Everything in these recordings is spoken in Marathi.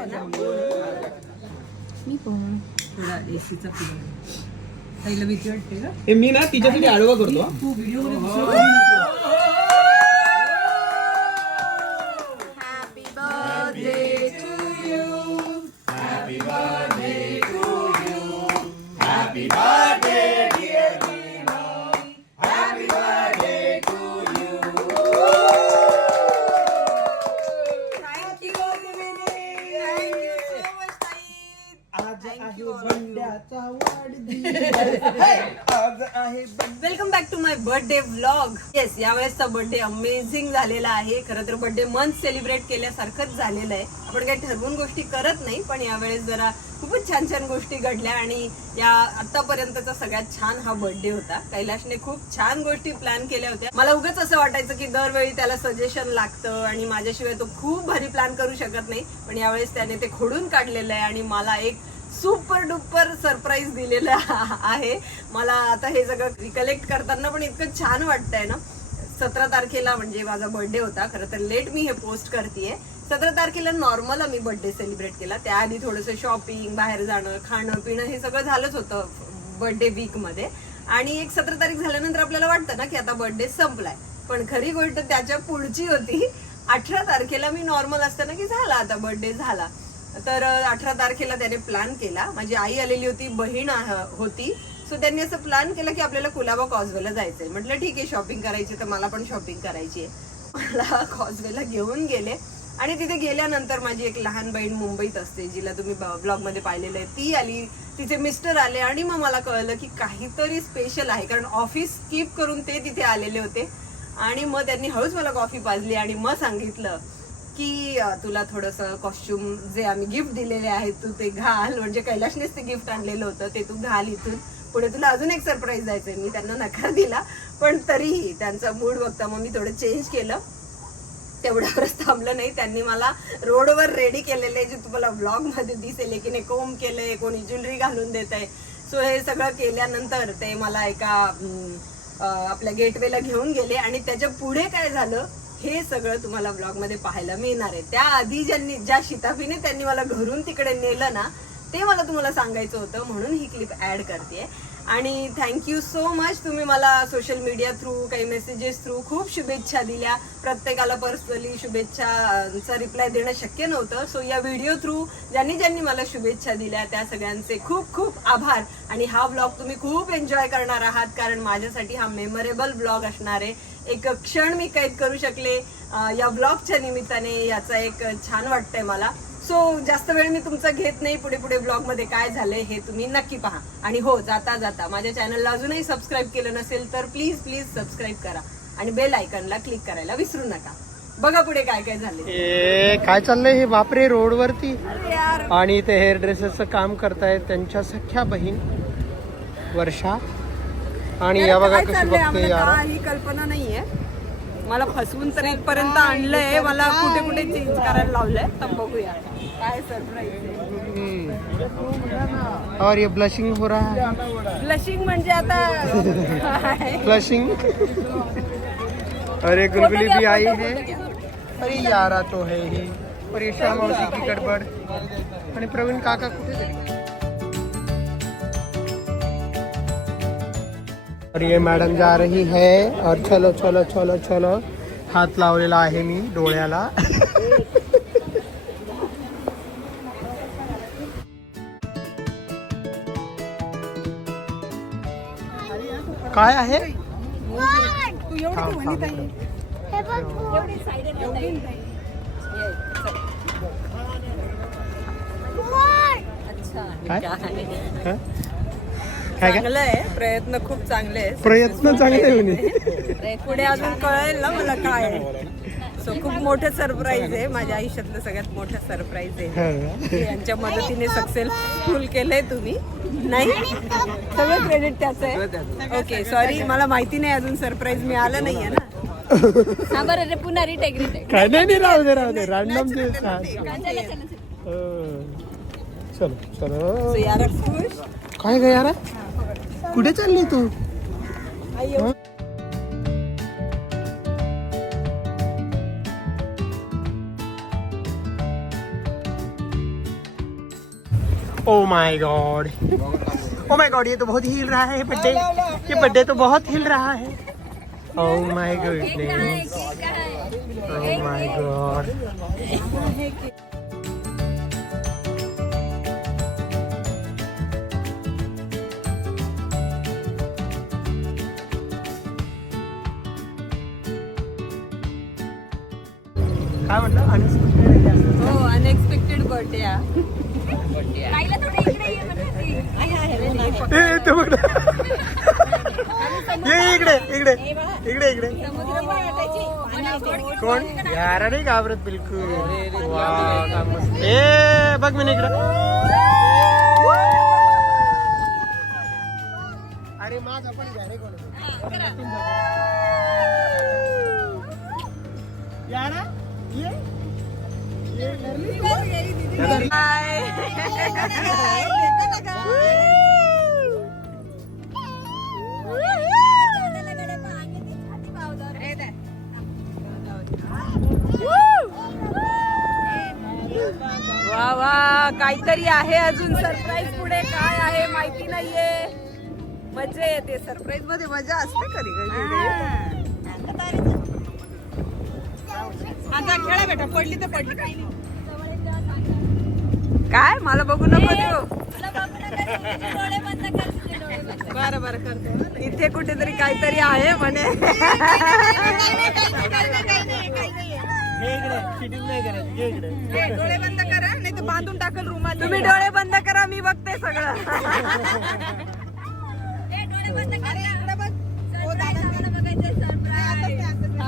आहे ना. मी पण थोडा एसीचा फिल्म पहिलं भीती वाटते का. हे मी ना तिच्यासाठी आडवा करतो. तू video welcome back to my birthday vlog. Yes, यावेळेसचा बर्थडे अमेझिंग झालेला आहे. खरं तर बर्थडे मंथ सेलिब्रेट केल्यासारखंच झालेलं आहे. आपण काही ठरवून गोष्टी करत नाही, पण यावेळेस जरा खूपच छान छान गोष्टी घडल्या आणि या आतापर्यंतचा सगळ्यात छान हा बर्थडे होता. कैलाशने खूप छान गोष्टी प्लॅन केल्या होत्या. मला उगाच असं वाटायचं की दरवेळी त्याला सजेशन लागतं आणि माझ्याशिवाय तो खूप भारी प्लॅन करू शकत नाही, पण यावेळेस त्याने ते खोडून काढलेलं आहे आणि मला एक सुपर डुपर सरप्राईज दिलेलं आहे. मला आता हे सगळं रिकलेक्ट करताना पण इतकं छान वाटतंय ना. 17 तारखेला म्हणजे माझा बर्थडे होता. खरं तर लेट मी हे पोस्ट करतेय. 17 तारखेला नॉर्मल आम्ही बर्थडे सेलिब्रेट केला. त्याआधी थोडंसं शॉपिंग, बाहेर जाणं, खाणं पिणं हे सगळं झालंच होतं बर्थडे वीक मध्ये. आणि एक 17 तारीख झाल्यानंतर आपल्याला वाटतं ना की आता बर्थडे संपलाय, पण खरी गोष्ट त्याच्या पुढची होती. 18 तारखेला मी नॉर्मल असताना की झाला आता बर्थडे झाला. तर 18 तारखेला त्याने प्लॅन केला. माझी आई आलेली होती, बहीण होती. सो त्यांनी असं प्लॅन केलं की आपल्याला कुलाबा कॉजवेला जायचंय. म्हटलं ठीक आहे, शॉपिंग करायची तर मला पण शॉपिंग करायची आहे. मला कॉजवेला घेऊन गेले आणि तिथे गेल्यानंतर माझी एक लहान बहीण मुंबईत असते, जिला तुम्ही ब्लॉग मध्ये पाहिलेलं आहे, ती आली, तिचे मिस्टर आले आणि मग मला कळलं की काहीतरी स्पेशल आहे. कारण ऑफिस स्किप करून ते तिथे आलेले होते आणि मग त्यांनी हळूच मला कॉफी पाजली आणि मग सांगितलं की तुला थोडंसं कॉस्ट्युम जे आम्ही गिफ्ट दिलेले आहेत तू ते घाल. म्हणजे कैलाशनेच ते गिफ्ट आणलेलं होतं, ते तू घाल. इथून पुढे तुला अजून एक सरप्राईज द्यायचंय. मी त्यांना नकार दिला, पण तरीही त्यांचा मूड बघता मग मी थोडं चेंज केलं. तेवढ्यावरच थांबलं नाही, त्यांनी मला रोडवर रेडी केलेले जे तुम्हाला ब्लॉग मध्ये दिसेल, एकीने कोम केलंय, कोणी ज्वेलरी घालून देत आहे. सो हे सगळं केल्यानंतर ते मला एका आपल्या गेटवेला घेऊन गेले आणि त्याच्या पुढे काय झालं हे सगळं तुम्हाला ब्लॉग मध्ये पाहायला मिळणार आहे. त्याआधी ज्या शिताफीने त्यांनी मला घरून तिकडे नेलं ना, ते मला तुम्हाला सांगायचं होतं, म्हणून ही क्लिप ऍड करते. आणि थँक्यू सो मच. तुम्ही मला सोशल मीडिया थ्रू, काही मेसेजेस थ्रू खूप शुभेच्छा दिल्या. प्रत्येकाला पर्सनली शुभेच्छाचा रिप्लाय देणं शक्य नव्हतं. सो या व्हिडिओ थ्रू ज्यांनी मला शुभेच्छा दिल्या त्या सगळ्यांचे खूप खूप आभार. आणि हा ब्लॉग तुम्ही खूप एन्जॉय करणार आहात, कारण माझ्यासाठी हा मेमोरेबल ब्लॉग असणार आहे. एक क्षण मी कैद करू शकले या ब्लॉगच्या निमित्ताने, याचा एक छान वाटतंय मला. सो जास्त वेळ मी तुमचा घेत नाही. पुढे पुढे ब्लॉग मध्ये काय झालंय हे तुम्ही नक्की पहा. आणि हो, जाता जाता माझ्या चॅनलला अजूनही सबस्क्राईब केलं नसेल तर प्लीज सबस्क्राईब करा आणि बेल आयकॉनला क्लिक करायला विसरू नका. बघा पुढे काय काय झाले. काय चाललंय हे बापरे रोडवरती. आणि ते हेअर ड्रेसरचं काम करतायत त्यांच्या सख्या बहीण वर्षा. आणि या बघा कशी बघते यार. ही कल्पना नाहीये, मला फसवून तर इथपर्यंत आणलंय, मला कुठे कुठे चेंज करायला लावलंय. तर बघूया काय सरप्राईज आहे. और ये ब्लशिंग हो रहा है. ब्लशिंग म्हणजे आता ब्लशिंग. अरे गुलगुली भी आई है. अरे यारा तो है ही. और ये श्याम मौसी की गड़बड़. आणि प्रवीण काका कुठे. और ये मैडम जा रही है. और चलो चलो चलो चलो. हात लावलेला आहे मी डोळ्याला. काय आहे. चांगलं आहे. प्रयत्न खूप चांगले आहेत. प्रयत्न चांगले. पुढे अजून कळेल ना मला काय आहे. सो खूप मोठं सरप्राईज आहे. माझ्या आयुष्यातलं सगळ्यात मोठं सरप्राईज आहे. यांच्या मदतीने सक्सेसफुल केलंय तुम्ही. नाही, सगळं क्रेडिट त्याचं आहे. ओके, सॉरी, मला माहिती नाही अजून सरप्राईज मिळालं नाहीये ना. रे पुन्हा रिटेक काय नाही. राहू दे रॅन्डम. चलो चलो. यार खुश. काय ग यार, कुठे चालली तू. Oh my God, oh my God, ये तो बहुत हिल रहा है बर्थडे, ये बर्थडे तो बहुत हिल रहा है। Oh my goodness, oh my God. काय म्हटलं? हो, अनएक्सपेक्टेड बर्थडे हा. ताईला थोडं इकडे ये म्हणते ती. ए, ते बघ ना. ये इकडे इकडे इकडे इकडे. समुद्र पण वाटायची. कोण? यार नाही घाबरत बिलकुल. वा, काय मस्त. ए बघ मी इकडे. अरे माझा पण घ्या रे कोण. यारा ये वा वा, काहीतरी आहे अजून. सरप्राईज पुढे काय आहे माहिती नाहीये. मजा येते सरप्राईज मध्ये, मजा असते कधी कधी. आता खेळा बेटा, पडली तर पडली, काही नाही. काय मला बघू नको देऊ. बरं बरं करते. इथे कुठेतरी काहीतरी आहे म्हणे. डोळे बंद करा, नाही तर बांधून टाकल रुमाल. तुम्ही डोळे बंद करा, मी बघते सगळं.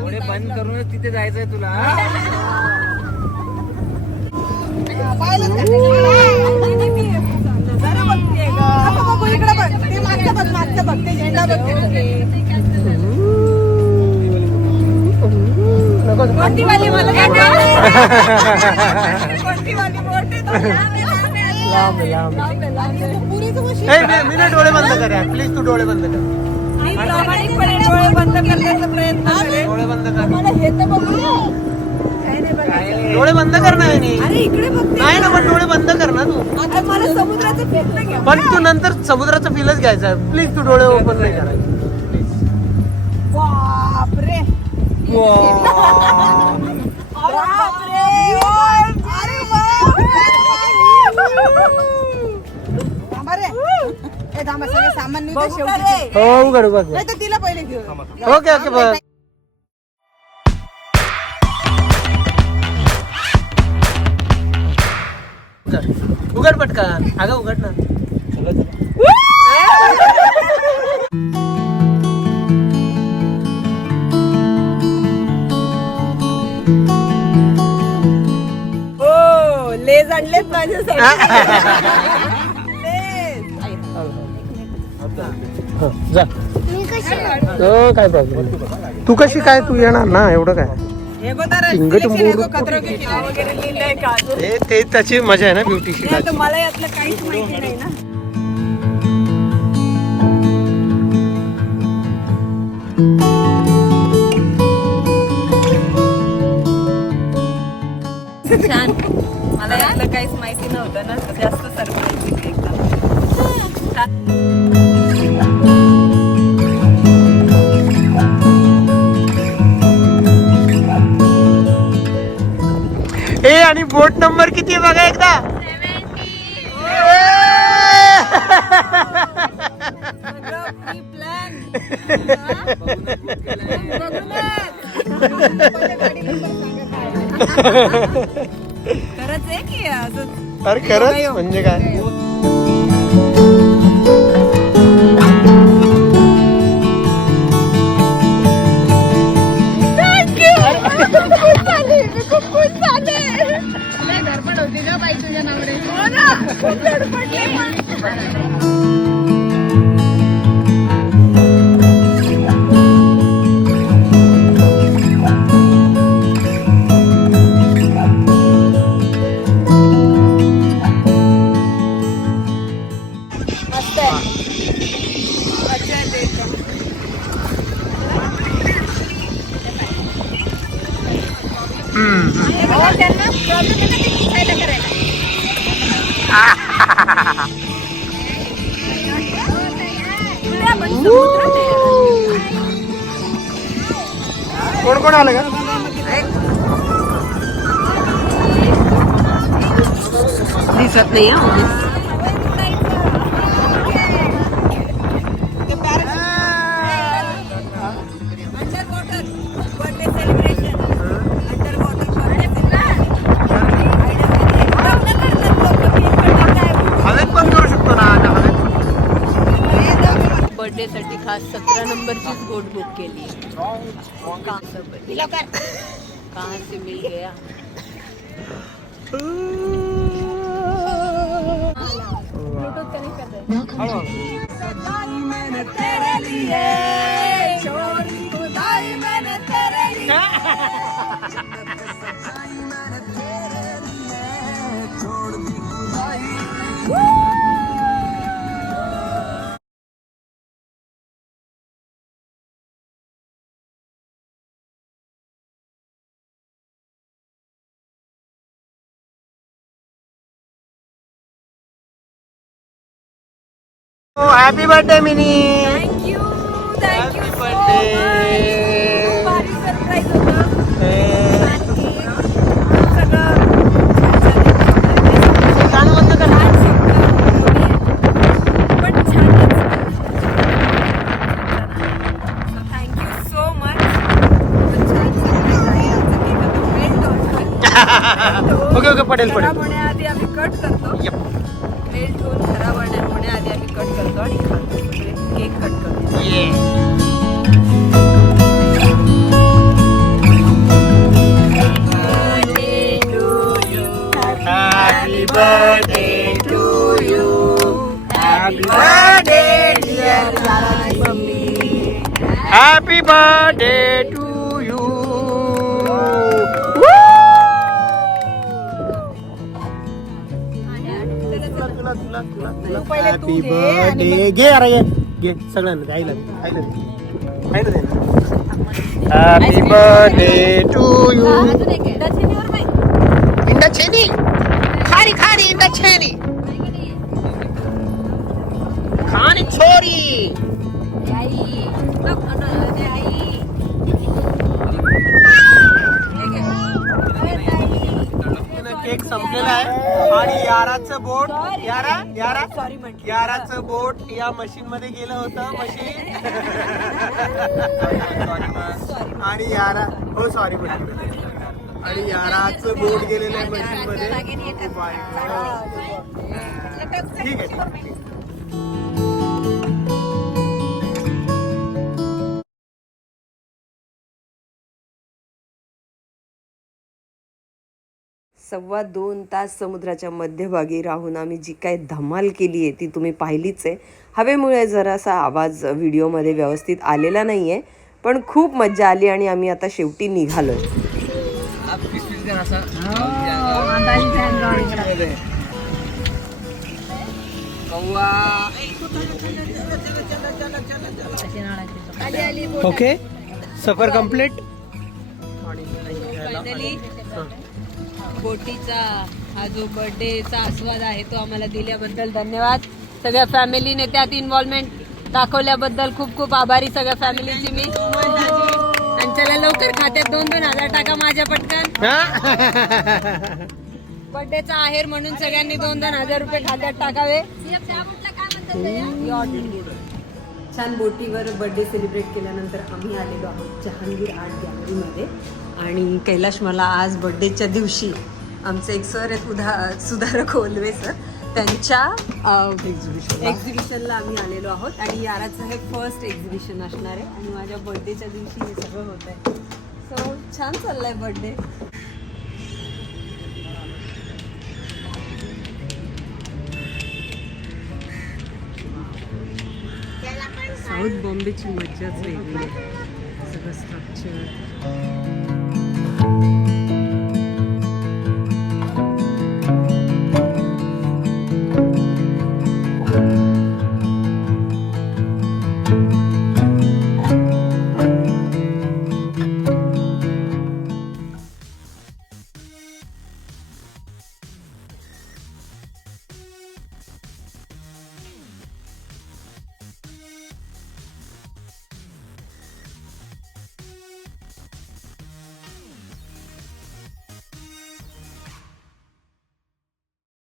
डोळे बंद करूनच तिथे जायचंय तुला. कोणती वाली मला कोणती वाली मोठी लांब लांब. मी ना डोळे बंद करा प्लीज, तू डोळे बंद कर. मी प्रामाणिकपणे डोळे बंद करण्याचा प्रयत्न करेन. डोळे बंद कर. मला हे तर बघू काय नाही बघायचं. डोळे बंद कर ना. अरे इकडे बघते नाही ना, पण डोळे बंद कर ना तू. आता मला समुद्राचं फेकणं घ्या. पण तू नंतर समुद्राचा फीलच घ्यायचा. प्लीज तू डोळे ओपन नाही करायचे. बापरे बापरे. अरे सामान हो उघड बघ. तिला पहिले घेऊ. ओके ओके बघ. उघड पटकन. अगं उघड ना. हो, लेज आणलेत माझ्यासाठी. जा. काय प्रॉब्लेम. तू कशी काय, तू येणार ना. एवढं काय हे बघा ना, टिंगटुंबूर. सिलेक्शन आहे, खतरों के खिलाफ वगैरे लिहिलंय का अजून? ते त्याची मजा आहे ना ब्युटीची. नाही, आता मला यातलं काहीच माहिती नाही ना. छान. मला यातलं काहीच माहिती नव्हतं ना, तर जास्त सरप्राईज एकदम. ए आणि बोट नंबर किती आहे बघा एकदा. खरंच आहे की असं? अरे खरंच म्हणजे काय. धडपड होती का बाई तुझ्या नावाने. मस्त आहे. मजा येते एकदम. त्यांना प्रॉब्लेम आहे ना, ते पुसायला करायला. समुद्र नाही. कोण कोण आलं का? दिसत नाही हा. हवेत पण करू शकतो ना आता हवेत. बर्थडे साठी खास 17 नंबरचीच बोट बुक केली आहे. कहाँ से मिल गया. Happy birthday Mini. Thank you Happy birthday. भारी सरप्राईज होतं. गाणं बंद कर. पण छानच. Thank you so much. Okay okay पडेल पडेल. होण्याआधी आम्ही कट करतो. मेल्ट होऊन खराब होण्याआधी आम्ही कट करतो आणि खातो. केक कट करतो. Happy birthday to you. Happy birthday dear Mummy. Happy birthday to you. Happy birthday. घे अरे घे सगळ्यांना गायला Happy birthday to you. इंडा खारी खारी इंडा छेनी खानी छोरी. केक संपलेला आहे आणि याराचं बोट याराचं बोट या मशीन मध्ये गेलं होतं. मशीन आणि यारा हो सॉरी आणि याराचं बोट गेलेलं आहे मशीन मध्ये. ठीक आहे. सव्वा 2 तास समुद्राच्या मध्यभागी राहून आम्ही जी काय धमाल केली आहे ती तुम्ही पाहिलीच आहे. हवेमुळे जरासा आवाज व्हिडिओमध्ये व्यवस्थित आलेला नाही आहे, पण खूप मज्जा आली आणि आम्ही आता शेवटी निघालो. ओके सफर कंप्लीट. फायनली बोटीचा हा जो बर्थडेचा आस्वाद आहे तो आम्हाला दिल्याबद्दल धन्यवाद. सगळ्या फॅमिलीने त्यात इन्व्हॉल्वमेंट दाखवल्याबद्दल खूप खूप आभारी सगळ्या फॅमिलीची मी. आणि चला लवकर खात्यात 2-2 हजार टाका माझ्या पटकन. बर्थडेचा आहेर म्हणून सगळ्यांनी 2-2 हजार रुपये खात्यात टाकावे. छान बोटीवर बर्थडे सेलिब्रेट केल्यानंतर आम्ही आलेलो आहोत जहांगीर आर्ट गॅलरीमध्ये. आणि कैलाश मला आज बर्थडेच्या दिवशी आमचे एक सर आहेत सुधारक ओलवे सर, त्यांच्या एक्झिबिशनला आम्ही आलेलो आहोत. आणि याराचं हे फर्स्ट एक्झिबिशन असणार आहे आणि माझ्या बर्थडेच्या दिवशी हे सगळं होत आहे. सो छान चाललाय बर्थडे. साऊथ बॉम्बेची मज्जाच वेगळी आहे. सगळं स्ट्रक्चर.